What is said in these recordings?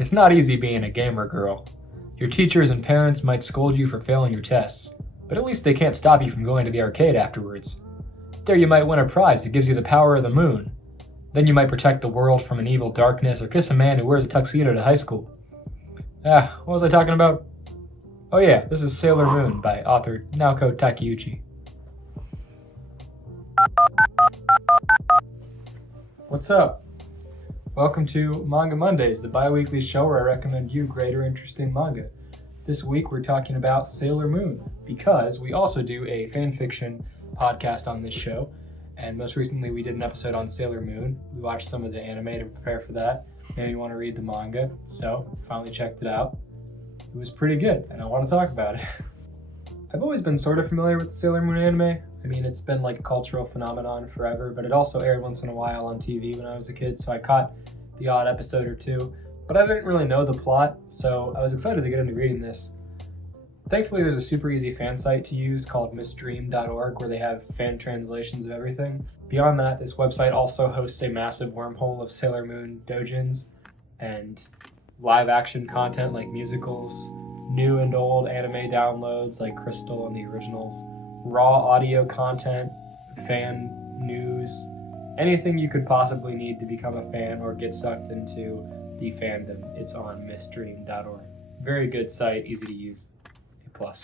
It's not easy being a gamer girl. Your teachers and parents might scold you for failing your tests, but at least they can't stop you from going to the arcade afterwards. There you might win a prize that gives you the power of the moon. Then you might protect the world from an evil darkness or kiss a man who wears a tuxedo to high school. What was I talking about? Oh yeah, this is Sailor Moon by author Naoko Takeuchi. What's up? Welcome to Manga Mondays, the bi-weekly show where I recommend you great or interesting manga. This week we're talking about Sailor Moon, because we also do a fanfiction podcast on this show, and most recently we did an episode on Sailor Moon. We watched some of the anime to prepare for that. Maybe you want to read the manga, so finally checked it out. It was pretty good, and I want to talk about it. I've always been sort of familiar with the Sailor Moon anime. I mean, it's been like a cultural phenomenon forever, but it also aired once in a while on TV when I was a kid, so I caught the odd episode or two. But I didn't really know the plot, so I was excited to get into reading this. Thankfully, there's a super easy fan site to use called missdream.org where they have fan translations of everything. Beyond that, this website also hosts a massive wormhole of Sailor Moon doujins and live action content like musicals, new and old anime downloads like Crystal and the originals, raw audio content, fan news, anything you could possibly need to become a fan or get sucked into the fandom. It's on missdream.org. Very good site, easy to use. A+.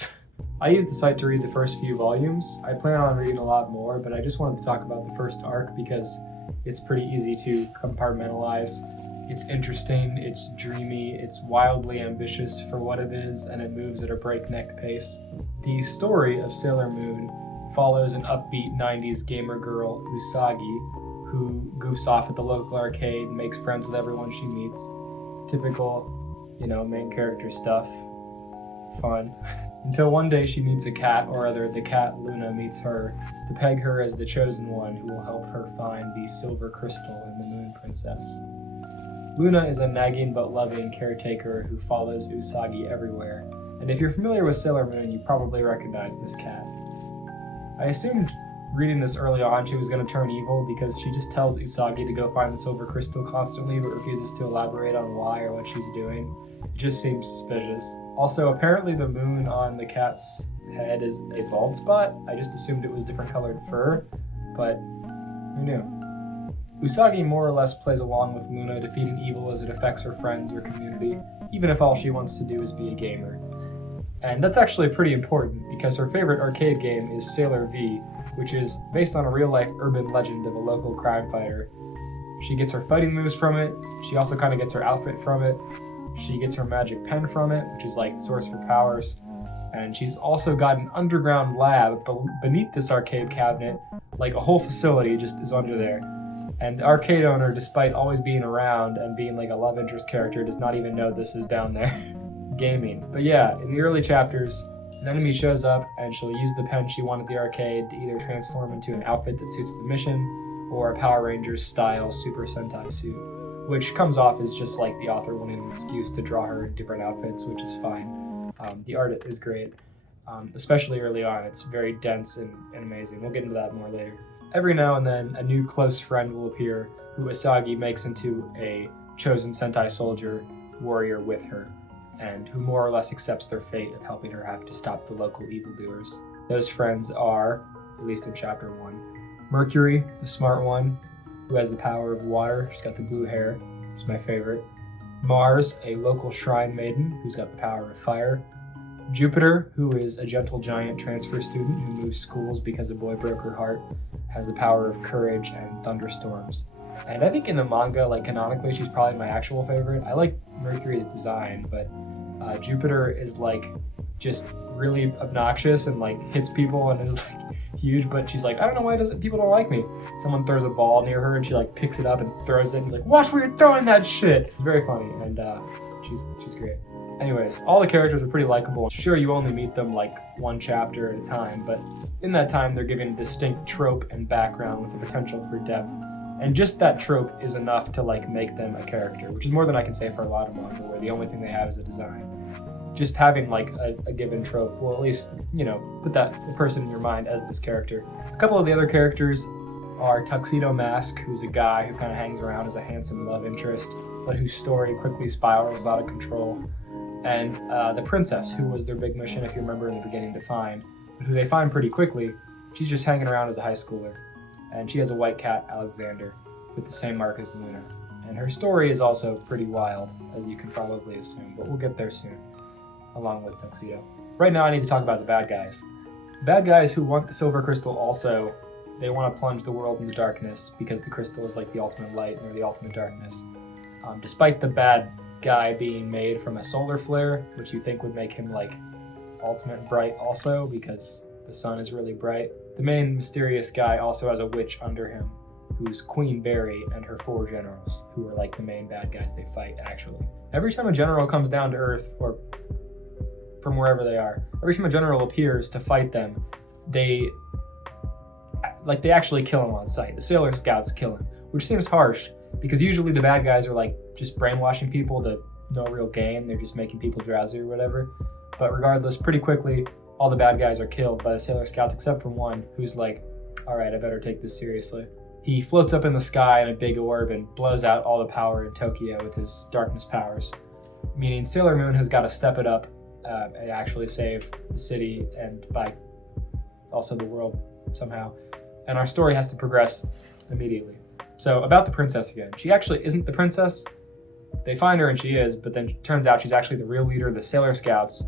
I used the site to read the first few volumes. I plan on reading a lot more, but I just wanted to talk about the first arc because it's pretty easy to compartmentalize. It's interesting, it's dreamy, it's wildly ambitious for what it is, and it moves at a breakneck pace. The story of Sailor Moon follows an upbeat 90s gamer girl, Usagi, who goofs off at the local arcade, makes friends with everyone she meets. Typical, main character stuff. Fun. Until one day she meets a cat, or rather the cat Luna meets her, to peg her as the chosen one who will help her find the silver crystal in the Moon Princess. Luna is a nagging but loving caretaker who follows Usagi everywhere, and if you're familiar with Sailor Moon, you probably recognize this cat. I assumed reading this early on she was going to turn evil because she just tells Usagi to go find the silver crystal constantly but refuses to elaborate on why or what she's doing. It just seems suspicious. Also, apparently the moon on the cat's head is a bald spot. I just assumed it was different colored fur, but who knew? Usagi more or less plays along with Luna, defeating evil as it affects her friends or community, even if all she wants to do is be a gamer. And that's actually pretty important, because her favorite arcade game is Sailor V, which is based on a real-life urban legend of a local crime fighter. She gets her fighting moves from it, she also kind of gets her outfit from it, she gets her magic pen from it, which is like the source for powers, and she's also got an underground lab beneath this arcade cabinet, like a whole facility just is under there. And the arcade owner, despite always being around and being like a love interest character, does not even know this is down there. Gaming. But yeah, in the early chapters, an enemy shows up and she'll use the pen she won at the arcade to either transform into an outfit that suits the mission or a Power Rangers style Super Sentai suit, which comes off as just like the author wanting an excuse to draw her in different outfits, which is fine. The art is great, especially early on. It's very dense and amazing. We'll get into that more later. Every now and then, a new close friend will appear who Usagi makes into a chosen Sentai soldier warrior with her, and who more or less accepts their fate of helping her have to stop the local evildoers. Those friends are, at least in chapter 1, Mercury, the smart one, who has the power of water. She's got the blue hair, which is my favorite. Mars, a local shrine maiden, who's got the power of fire. Jupiter, who is a gentle giant transfer student who moves schools because a boy broke her heart, has the power of courage and thunderstorms. And I think in the manga, canonically, she's probably my actual favorite. I like Mercury's design, but Jupiter is just really obnoxious and hits people and is huge, but she's I don't know why people don't like me. Someone throws a ball near her and she picks it up and throws it and is watch where you're throwing that shit. It's very funny, and she's great. Anyways, all the characters are pretty likable. Sure, you only meet them one chapter at a time, but in that time they're given a distinct trope and background with the potential for depth. And just that trope is enough to make them a character, which is more than I can say for a lot of manga where the only thing they have is a design. Just having a given trope will at least, put the person in your mind as this character. A couple of the other characters are Tuxedo Mask, who's a guy who kind of hangs around as a handsome love interest, but whose story quickly spirals out of control, and the princess, who was their big mission, if you remember in the beginning, to find, but who they find pretty quickly. She's just hanging around as a high schooler, and she has a white cat, Alexander, with the same mark as Luna. And her story is also pretty wild, as you can probably assume, but we'll get there soon, along with Tuxedo. Right now I need to talk about the bad guys. Bad guys who want the silver crystal also, they want to plunge the world into darkness because the crystal is like the ultimate light or the ultimate darkness. Despite the bad guy being made from a solar flare, which you think would make him like ultimate bright also because the sun is really bright, the main mysterious guy also has a witch under him, who's Queen Berry and her 4 generals, who are like the main bad guys they fight actually. Every time a general comes down to Earth, or from wherever they are, every time a general appears to fight them, they actually kill him on sight. The Sailor Scouts kill him, which seems harsh because usually the bad guys are like just brainwashing people to no real gain. They're just making people drowsy or whatever. But regardless, pretty quickly, all the bad guys are killed by the Sailor Scouts except for one who's like, all right, I better take this seriously. He floats up in the sky in a big orb and blows out all the power in Tokyo with his darkness powers, meaning Sailor Moon has got to step it up and actually save the city and by also the world somehow. And our story has to progress immediately. So about the princess again. She actually isn't the princess. They find her and she is, but then it turns out she's actually the real leader of the Sailor Scouts,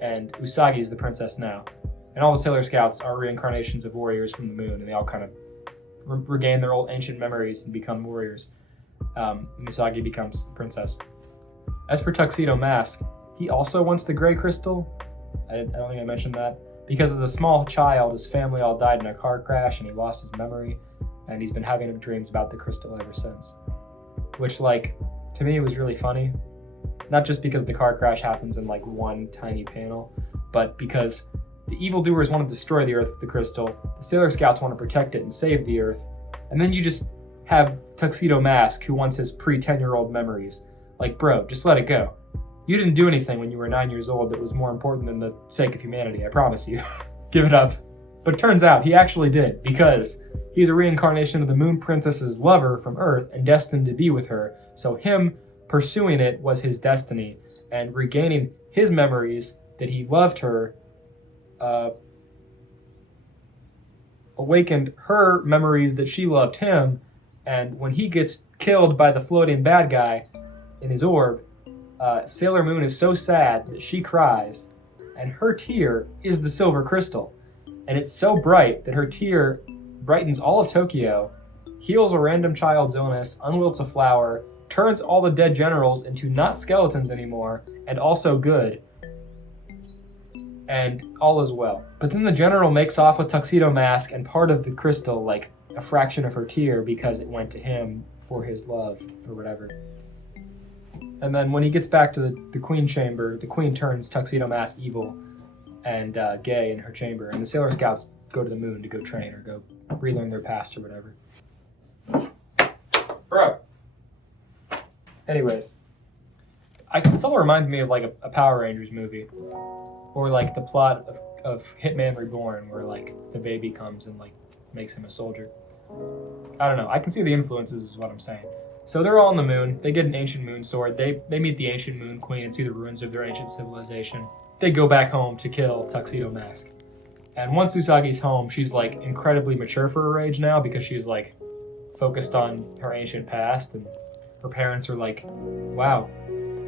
and Usagi's the princess now. And all the Sailor Scouts are reincarnations of warriors from the moon, and they all kind of regain their old ancient memories and become warriors. And Usagi becomes the princess. As for Tuxedo Mask, he also wants the gray crystal. I don't think I mentioned that. Because as a small child, his family all died in a car crash and he lost his memory, and he's been having dreams about the crystal ever since. Which, like, to me was really funny. Not just because the car crash happens in like one tiny panel, but because the evildoers want to destroy the Earth with the crystal, the Sailor Scouts want to protect it and save the Earth, and then you just have Tuxedo Mask who wants his pre-10-year-old memories. Like, bro, just let it go. You didn't do anything when you were 9 years old that was more important than the sake of humanity, I promise you. Give it up. But it turns out he actually did, because he's a reincarnation of the Moon Princess's lover from Earth and destined to be with her, so him pursuing it was his destiny, and regaining his memories that he loved her awakened her memories that she loved him, and when he gets killed by the floating bad guy in his orb, Sailor Moon is so sad that she cries, and her tear is the silver crystal. And it's so bright that her tear brightens all of Tokyo, heals a random child's illness, unwilts a flower, turns all the dead generals into not skeletons anymore, and also good. And all is well. But then the general makes off with Tuxedo Mask and part of the crystal, like a fraction of her tear, because it went to him for his love, or whatever. And then when he gets back to the Queen chamber, the Queen turns Tuxedo Mask evil and gay in her chamber, and the Sailor Scouts go to the moon to go train or go relearn their past or whatever. Bro. Anyways, it all reminds me of like a Power Rangers movie, or like the plot of Hitman Reborn, where like the baby comes and like makes him a soldier. I don't know. I can see the influences, is what I'm saying. So they're all on the moon. They get an ancient moon sword. They meet the ancient moon queen and see the ruins of their ancient civilization. They go back home to kill Tuxedo Mask. And once Usagi's home, she's like incredibly mature for her age now, because she's like focused on her ancient past, and her parents are like, wow,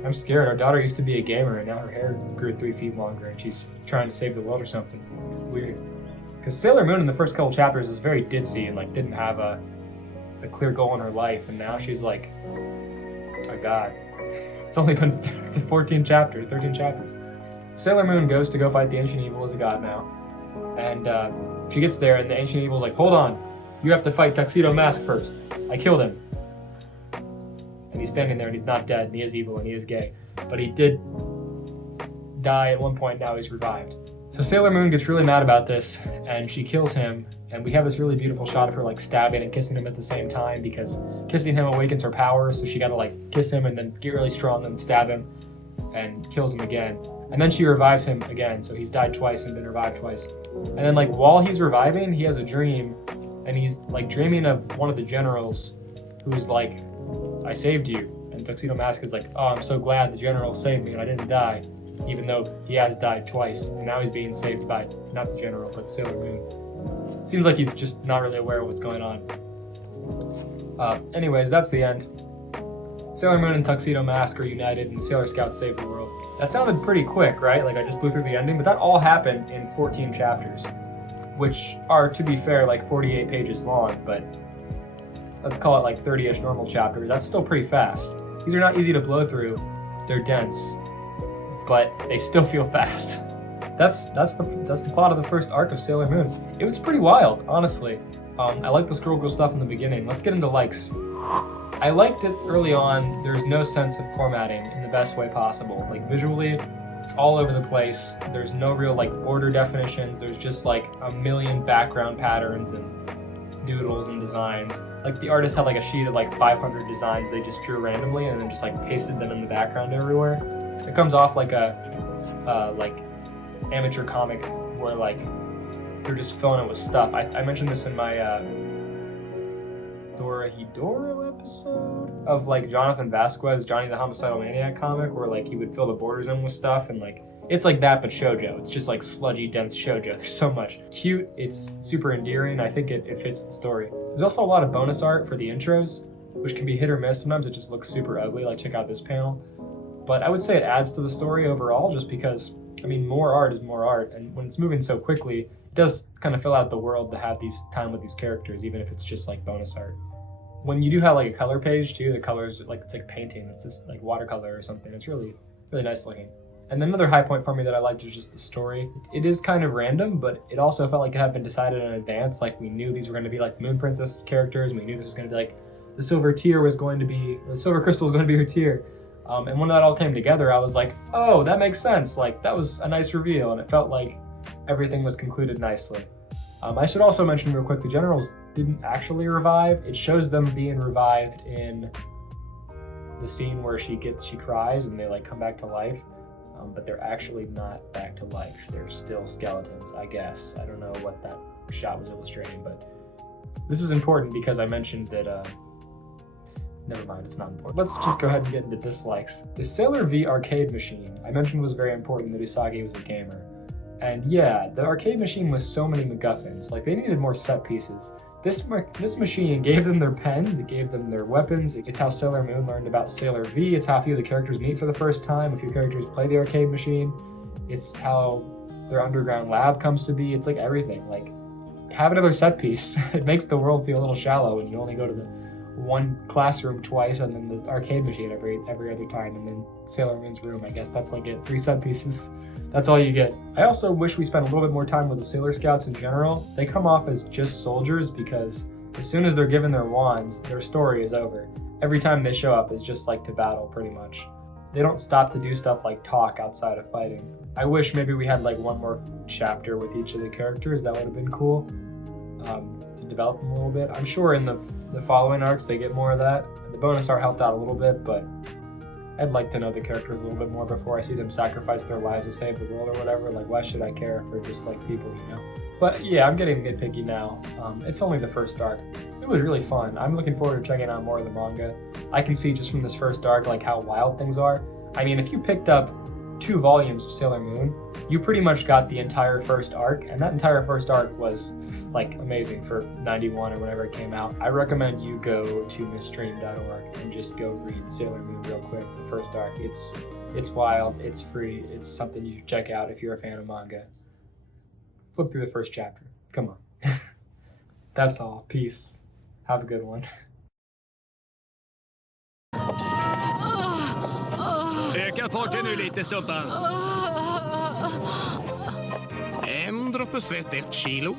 I'm scared. Our daughter used to be a gamer and now her hair grew 3 feet longer and she's trying to save the world or something. Weird. Because Sailor Moon in the first couple chapters was very ditzy and like didn't have a clear goal in her life, and now she's like, oh my god. It's only been 13 chapters. Sailor Moon goes to go fight the Ancient Evil as a god now, and she gets there and the Ancient Evil's like, hold on, you have to fight Tuxedo Mask first. I killed him. And he's standing there and he's not dead and he is evil and he is gay, but he did die at one point, now he's revived. So Sailor Moon gets really mad about this and she kills him, and we have this really beautiful shot of her like stabbing and kissing him at the same time, because kissing him awakens her power, so she gotta like kiss him and then get really strong and stab him and kills him again. And then she revives him again, so he's died twice and been revived twice. And then like while he's reviving, he has a dream and he's like dreaming of one of the generals who's like, I saved you. And Tuxedo Mask is like, oh, I'm so glad the general saved me and I didn't die, even though he has died twice, and now he's being saved by not the general, but Sailor Moon. Seems like he's just not really aware of what's going on. Anyways, that's the end. Sailor Moon and Tuxedo Mask are united and the Sailor Scouts save the world. That sounded pretty quick, right? Like I just blew through the ending, but that all happened in 14 chapters, which are, to be fair, like 48 pages long, but let's call it like 30-ish normal chapters. That's still pretty fast. These are not easy to blow through. They're dense, but they still feel fast. That's the plot of the first arc of Sailor Moon. It was pretty wild, honestly. I like the Girl stuff in the beginning. Let's get into likes. I liked it early on. There's no sense of formatting in the best way possible. Like visually, it's all over the place. There's no real like border definitions. There's just like a million background patterns and doodles and designs. Like the artist had like a sheet of like 500 designs they just drew randomly and then just like pasted them in the background everywhere. It comes off like a like amateur comic where like they're just filling it with stuff. I mentioned this in my Dora episode of like Jonathan Vasquez, Johnny the Homicidal Maniac comic, where like he would fill the borders in with stuff, and like it's like that but shoujo. It's just like sludgy, dense shoujo. There's so much. Cute, it's super endearing. I think it fits the story. There's also a lot of bonus art for the intros, which can be hit or miss. Sometimes it just looks super ugly, like check out this panel. But I would say it adds to the story overall just because, I mean, more art is more art, and when it's moving so quickly, it does kind of fill out the world to have these time with these characters, even if it's just like bonus art. When you do have like a color page too, the colors, like it's like painting, it's just like watercolor or something. It's really, really nice looking. And then another high point for me that I liked was just the story. It is kind of random, but it also felt like it had been decided in advance. Like we knew these were going to be like Moon Princess characters, and we knew this was going to be like the silver crystal was going to be her tear. And when that all came together, I was like, oh, that makes sense. Like that was a nice reveal, and it felt like everything was concluded nicely. I should also mention real quick, the generals didn't actually revive. It shows them being revived in the scene where she cries and they like come back to life, but they're actually not back to life. They're still skeletons, I guess. I don't know what that shot was illustrating, but this is important because I mentioned that, never mind, it's not important. Let's just go ahead and get into dislikes. The Sailor V arcade machine I mentioned was very important that Usagi was a gamer. And yeah, the arcade machine was so many MacGuffins. Like they needed more set pieces. This machine gave them their pens, it gave them their weapons. It's how Sailor Moon learned about Sailor V. It's how a few of the characters meet for the first time. A few characters play the arcade machine. It's how their underground lab comes to be. It's like everything. Like have another set piece. It makes the world feel a little shallow when you only go to the one classroom twice and then the arcade machine every other time, and then Sailor Moon's room. I guess that's like it. 3 set pieces. That's all you get. I also wish we spent a little bit more time with the Sailor Scouts in general. They come off as just soldiers because as soon as they're given their wands, their story is over. Every time they show up is just like to battle, pretty much. They don't stop to do stuff like talk outside of fighting. I wish maybe we had like one more chapter with each of the characters. That would have been cool to develop them a little bit. I'm sure in the following arcs they get more of that. The bonus art helped out a little bit, but I'd like to know the characters a little bit more before I see them sacrifice their lives to save the world or whatever. Like, why should I care for just like people, you know? But yeah, I'm getting nitpicky now. It's only the first arc. It was really fun. I'm looking forward to checking out more of the manga. I can see just from this first arc like how wild things are. I mean, if you picked up 2 volumes of Sailor Moon, you pretty much got the entire first arc, and that entire first arc was like amazing for 91 or whenever it came out. I recommend you go to misstream.org and just go read Sailor Moon real quick, the first arc. It's wild, it's free, it's something you should check out if you're a fan of manga. Flip through the first chapter. Come on. That's all. Peace. Have a good one. Öka farten nu lite, Stumpan. En droppe svett 1 kilo.